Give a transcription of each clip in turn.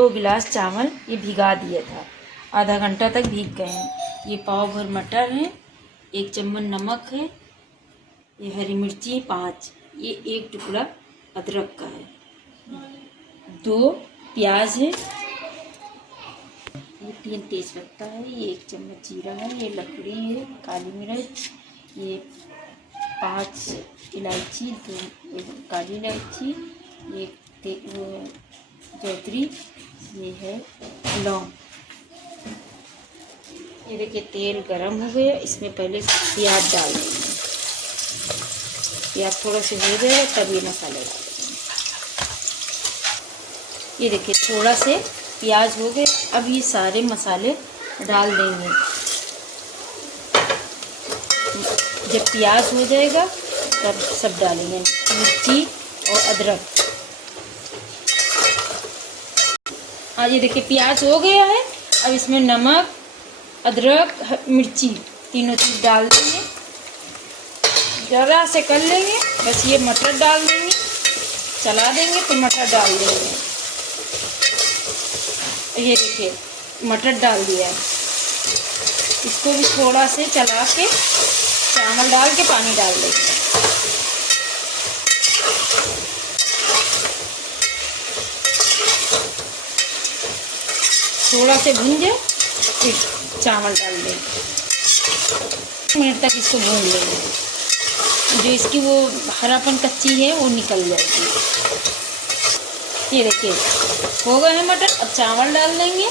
2 गिलास चावल ये भिगा दिया था, आधा घंटा तक भीग गए हैं। ये पाव भर मटर है, 1 चम्मच नमक है, ये हरी मिर्ची है 5, ये 1 टुकड़ा अदरक का है, 2 प्याज है, ये 3 तेज पत्ता है, ये 1 चम्मच जीरा है, ये लकड़ी है, काली मिर्च, ये 5 इलायची, 2 काली इलायची, ये जैतरी, ये है लौंग। ये देखिए तेल गरम हो गया, इसमें पहले प्याज डाल देंगे। प्याज थोड़ा सा हो जाएगा तब ये मसाले डालेंगे। ये देखिए थोड़ा से प्याज हो गए, अब ये सारे मसाले डाल देंगे। जब प्याज हो जाएगा तब सब डालेंगे, मिर्ची और अदरक। ये देखिए प्याज हो गया है, अब इसमें नमक, अदरक, मिर्ची तीनों चीज़ डाल देंगे, ज़रा से कर लेंगे। बस ये मटर डाल देंगे, चला देंगे तो मटर डाल देंगे। ये देखिए मटर डाल दिया है, इसको भी थोड़ा से चला के चावल डाल के पानी डाल देंगे। थोड़ा से भून जाए फिर चावल डाल दें, 1 मिनट तक इसको भून लेंगे, जो इसकी वो हरापन कच्ची है वो निकल जाएगी। ये देखिए हो गए हैं मटर, अब चावल डाल देंगे,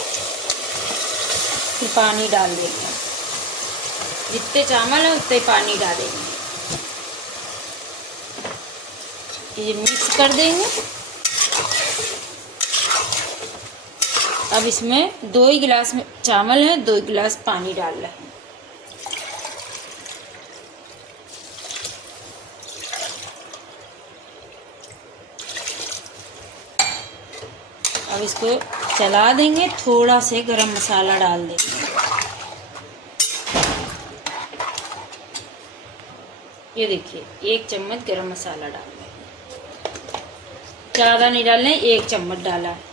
फिर पानी डाल देंगे, जितने चावल है उतने पानी डालेंगे। ये मिक्स कर देंगे। अब इसमें 2 ही गिलास में चावल है, 2 गिलास पानी डाल रहे हैं। अब इसको चला देंगे, थोड़ा से गरम मसाला डाल देंगे। ये देखिए 1 चम्मच गरम मसाला डाल देंगे, ज़्यादा नहीं डालना है, 1 चम्मच डाला है।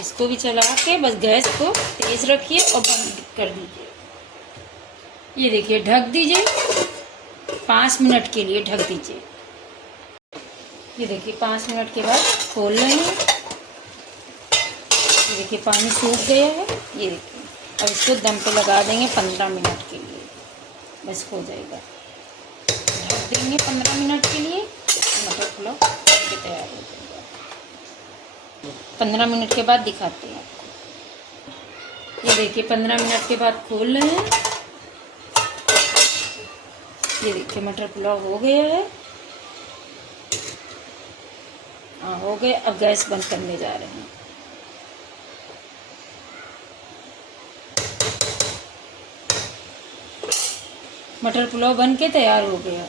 इसको भी चला के बस गैस को तेज रखिए और बंद कर दीजिए। ये देखिए ढक दीजिए, 5 मिनट के लिए ढक दीजिए। ये देखिए 5 मिनट के बाद खोल लेंगे। ये देखिए पानी सूख गया है। ये देखिए अब इसको दम पे लगा देंगे 15 मिनट के लिए, बस हो जाएगा। ढक देंगे 15 मिनट के लिए, मटर पुलाव तैयार हो जाएगा। 15 मिनट के बाद दिखाते हैं आपको। ये देखिए 15 मिनट के बाद खोल रहे हैं। ये देखिए मटर पुलाव हो गया है। हाँ हो गए, अब गैस बंद करने जा रहे हैं। मटर पुलाव बन के तैयार हो गया।